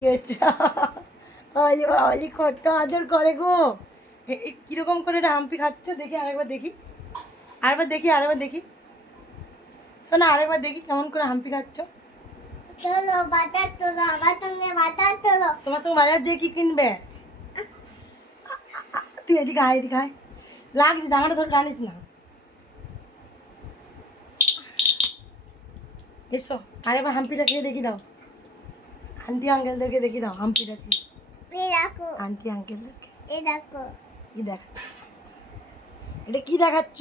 অলি বাবলি কত আদর করে গো। কিরকম করে হাম্পি খাচ্ছ দেখি, আরেকবার দেখি শোনা, আরেকবার দেখি কেমন করে হাম্পি খাচ্ছ। চলো বাজার চলো, আমার সঙ্গে বাজার চলো। তোমার সঙ্গে বাজার যেয়ে কি কিনবে? তুই এদিকে আয়, লাগছে জামাটা ধরে টানিস না। এসো আরেকবার হাম্পিটা খেয়ে দেখি দাও, আন্টি আঙ্কেলদেরকে দেখি দাও হাম্পিটা খেয়ে। দেখো আন্টি আঙ্কেলদেরকে এই দেখো, কি দেখাচ্ছ? এটা কি দেখাচ্ছ?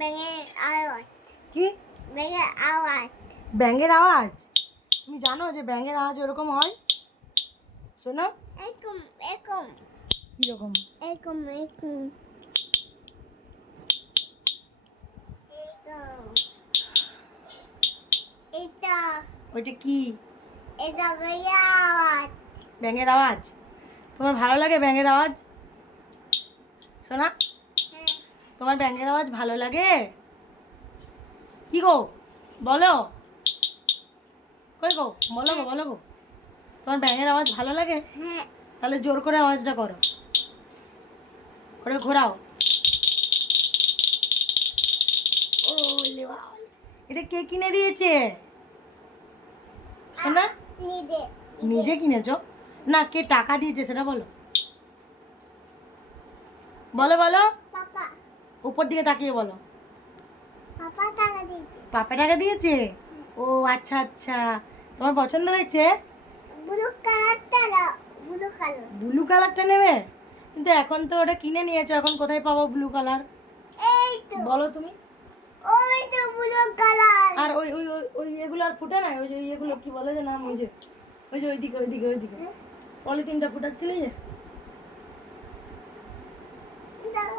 ব্যাঙের আওয়াজ। কি ব্যাঙের আওয়াজ? ব্যাঙের আওয়াজ? তুমি জানো যে ব্যাঙের আওয়াজ ওরকম হয়? শোনো এরকম এরকম কিরকম। এরকম এরকম। এটা ওইটা কি? এটা ব্যাঙের আওয়াজ। ব্যাঙের আওয়াজ? তোমার ভালো লাগে ব্যাঙের আওয়াজ? শোনা, হ্যাঁ। তোমার ব্যাঙের আওয়াজ ভালো লাগে? কি গো বলো, কই গো বলো গো, তোমার ব্যাঙের আওয়াজ ভালো লাগে? হ্যাঁ। তাহলে জোর করে আওয়াজটা করো, করে ঘোরাও। ও এটা কে কিনে দিয়েছে? শোনা, নিজে নিজে কিনেছো? না, কে টাকা দিয়েছে সেটা বলো, বলো পাপা উপর দিকে তাকিয়ে বলো। পাপা টাকা দিয়েছে। পাপা টাকা দিয়েছে? ও আচ্ছা আচ্ছা, তোমার পছন্দ হয়েছে? ব্লু কালারটা দাও, ব্লু কালার। ব্লু কালারটা নেবে? কিন্তু এখন তো ওটা কিনে নিয়েছো, এখন কোথায় পাবো ব্লু কালার? এই তো, বলো তুমি। ওই তো ব্লু কালার। আর ওই ওই ওই ওই এগুলো আর ফুটে নাই? ওই যে এগুলো কি বলে যে নাম, ওই যে ওইদিকে পলিথিনটা ফুটাচ্ছিলে যে,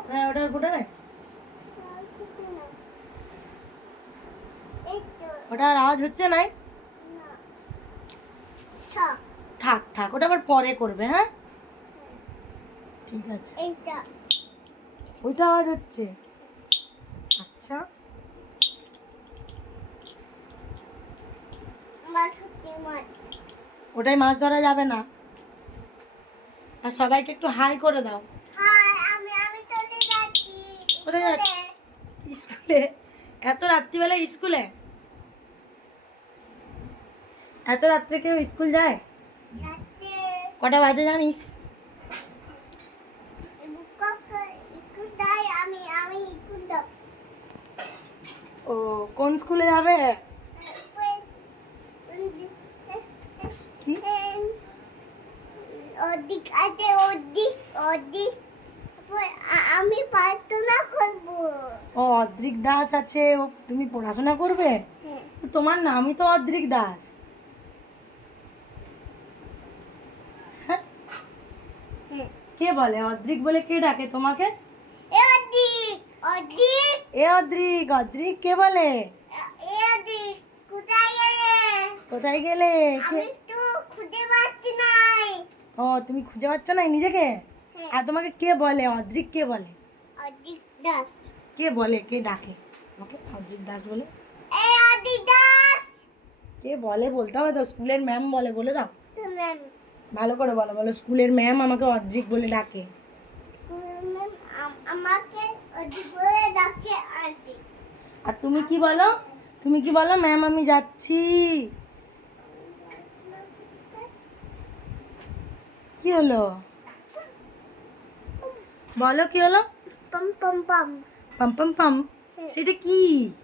হ্যাঁ ওটা আর ফুটে নাই? এই তো ওটা আর আওয়াজ হচ্ছে নাই? না, সব থাক ওটা আবার পরে করবে, হ্যাঁ ঠিক আছে। এইটা ওইটা আওয়াজ হচ্ছে? আচ্ছা, মাছুটি মাছ। ওটাই মাছ ধরা যাবে না। আর সবাইকে একটু হাই করে দাও। হাই, আমি আমি চলে যাচ্ছি। কোথায় যাচ্ছ? স্কুলে? এত রাত্রিবেলা স্কুলে? এত রাত্রে কেউ স্কুল যায়? যাচ্ছে। কটা বাজে জানিস? একটু দাই, আমি আমি একটু দাও। ও কোন স্কুলে যাবে? কি? ওদিক আছে, ওদিক ওদিক। আমি প্রার্থনা করবো। ও অদ্রিক দাস আছে, ও তুমি পড়াশোনা করবে? হ্যাঁ। তো তোমার নামই তো অদ্রিক দাস। হ্যাঁ, হ্যাঁ। কে বলে অদ্রিক বলে, কে ডাকে তোমাকে? ওদিক ওদিক অদ্রিক কে বলে? ওদিক। কোথায় গেলে? কোথায় গেলে? কে? আমি তো খুঁজে পাচ্ছি নাই। ও তুমি খুঁজে পাচ্ছ না নিজেকে? হ্যাঁ। আর তোমাকে কে বলে অদ্রিক? কে বলে? ওদিক দাস। কে বলে, কে ডাকে তোমাকে অদ্রিক দাস বলে? এই ওদিক দাস। কে বলে বলতে হবে তো, স্কুলের ম্যাম বলে, বলে দাও তুমি ভালো করে, বলো স্কুলের ম্যাম আমাকে অদ্রিক বলে ডাকে। আমাকে ওদিক বলে ডাকে আন্টি। আর তুমি কি বলো? ম্যাম আমি যাচ্ছি। কি হলো বলো, কি হলো? পম পম পম পাম সেটা কি?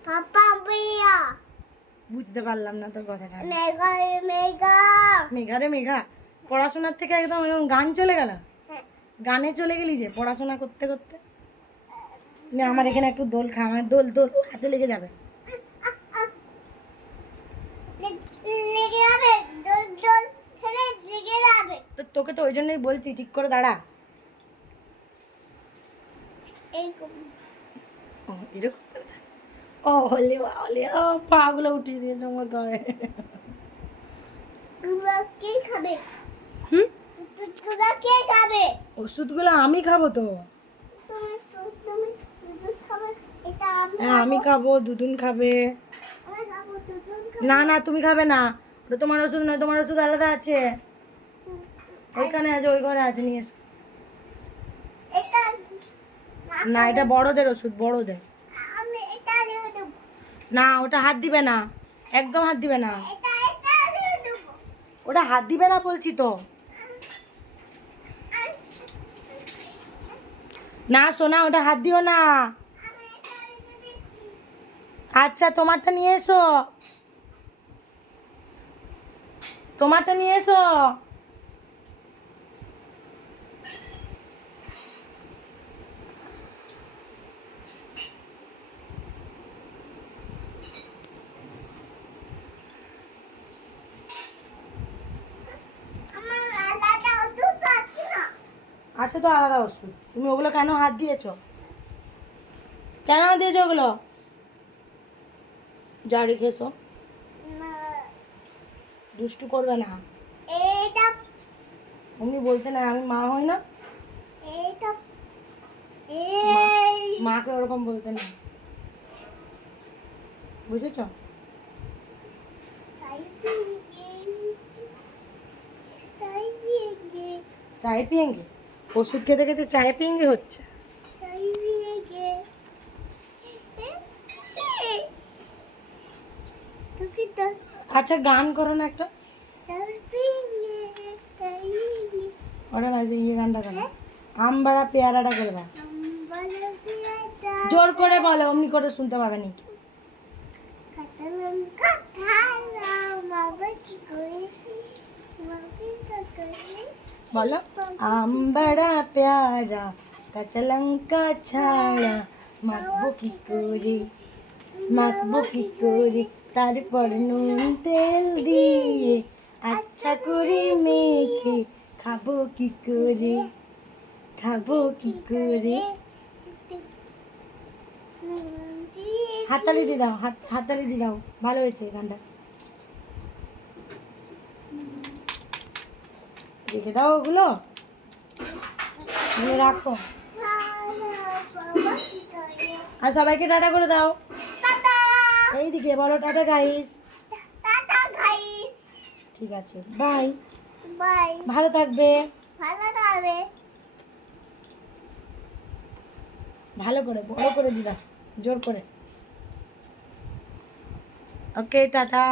পাপা বিয়া। বুঝতে পারলাম না তোর কথাটা। মেঘা মেঘা। মেঘা পড়াশোনার থেকে একদম গান চলে গেল। হ্যাঁ। গানে চলে গেলি যে পড়াশোনা করতে করতে। না, আমার এখানে একটু দোল খা, আমার দোল হাতে লেগে যাবে। লেগে যাবে, দোল দোল খেলে লেগে যাবে। তো তোকে তো ওই জন্যই বলছি ঠিক করে দাঁড়া। এরকম ও এরকম করে দাঁড়া। ও হলে ও পাগুলো উঠিয়ে দিয়েছে আমার গায়ে। গুলো কে খাবে? হুম, গুলো কে খাবে? ওষুধগুলো আমি খাবো তো। তুমি দুধ খাবে? এটা আমি হ্যাঁ আমি খাবো, দুদুন খাবে। আমি খাবো, দুধ না তুমি খাবে না, ওটা তোমার ওষুধ নয়, তোমার ওষুধ আলাদা আছে। ওইখানে আছে, ওই ঘরে আছে, নিয়ে এসো। এটা না, এটা বড়দের ওষুধ, বড়দের। আমি এটা দিয়ে দেব। না, ওটা হাত দিবে না, একদম হাত দিবে না, এটা দিয়ে দেব। ওটা হাত দিবে না বলছি তো। না সোনা, ওটা হাত দিও না। আমি এটা দিয়ে দিচ্ছি। আচ্ছা, তোমারটা নিয়ে এসো, তোমারটা নিয়ে এসো। আমার আলাদা ওষুধ পাচ্ছি না। আছে তো আলাদা ওষুধ, তুমি ওগুলো কেন হাত দিয়েছো? কেন হাত দিয়েছো ওগুলো? যা রেখে এসো, না, দুষ্টু করবে না। এইটা অমনি বলতে না, আমি মা হই না, এইটা এই মাকে ওরকম বলতে না, বুঝেছো? চায় পিয়েঙ্গে, ওষুধ খেতে খেতে চায় পিয়েঙ্গে হচ্ছে। আচ্ছা, গান করো না একটা, ওটা না, যে ইয়ে গানটা করো, আমবাড়া পেয়ারাটা করবা, জোর করে বলো, অমনি করে শুনতে পাবে নাকি। বলো, আমবাড়া পেয়ারা কাঁচা লঙ্কা ছাড়া মাখবো কি করে, মাখবো কি করে, তারপর নুন তেল দিয়ে আচ্ছা করে মেখে খাবো কি করে, খাবো কি করে। হাততালি দিয়ে দাও, হাততালি দিয়ে দাও, ভালো হয়েছে গানটা। রেখে দাও ওগুলো, ওগুলো রাখো। আর সবাইকে টাটা করে দাও, এইদিকে বলো টাটা গাইস। ঠিক আছে, বাই, বাই, ভালো থাকবে, ভালো থাকবে। ভালো করে বড় করে দিদা, জোর করে। ওকে, টাটা।